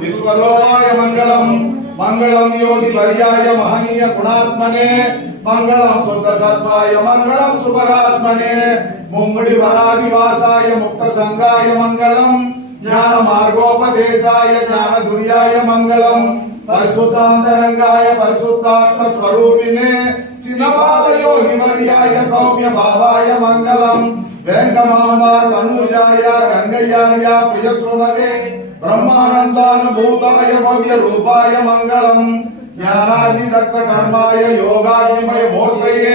विश्वरूपाय मंगलम मंगलम योगी वर्याय महनीय गुणात्मने मंगलम शुद्ध सर्वाय मंगलम सुभगात्मने मुम्मडी वरादिवासाय मुक्त संगाय मंगलम ज्ञान मार्गोपदेशाय ज्ञान दुर्याय मंगलम परिशुद्धांतरंगाय परिशुद्धात्म स्वरूपिणे चिन्नबाल योगी वर्याय सौम्य भावाय मंगलम वेंकमांबा तनुजाय गंगयाय प्रियसुरवे ब्रह्मानंदानुभूताय भव्य रूपाय मंगलम ज्ञानाग्निदत्त कर्माय योगाग्निमय मूर्तये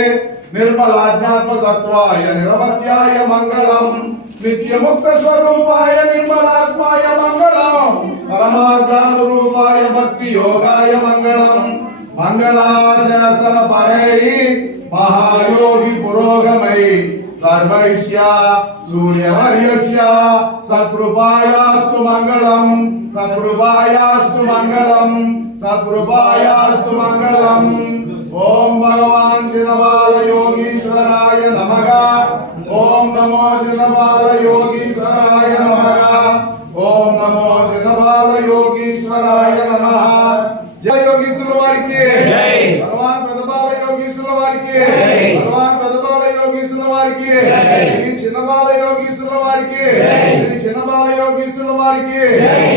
निर्मलाज्ञात्म तत्वाय निरवध्याय मंगलम नित्य मुक्त स्वरूपाय निर्मलात्माय मंगलम परमार्थानुरूपाय भक्ति योगाय मंगलम मंगलाशासन परै महायोगी पुरोगमै सर्वैश्य सूर्यवर्यस्य सत्कृपायास्तु मंगलम सत्कृपायास्तु मंगलम सत्कृपायास्तु मंगलम ओम भगवान जिनवाल योगीश्वराय नमः ओम नमो जिनवाल योगीश्वराय नमः ओम नमो जिनवाल योगीश्वराय नमः जय योगीश्वर वारी की जय भगवान పెదబాల योगीश्वर वारी की जय भगवान పెదబాల योगीश्वर वारी की जय श्री చిన్నబాల योगीश्वर वारी की जय श्री చిన్నబాల योगीश्वर वारी की जय।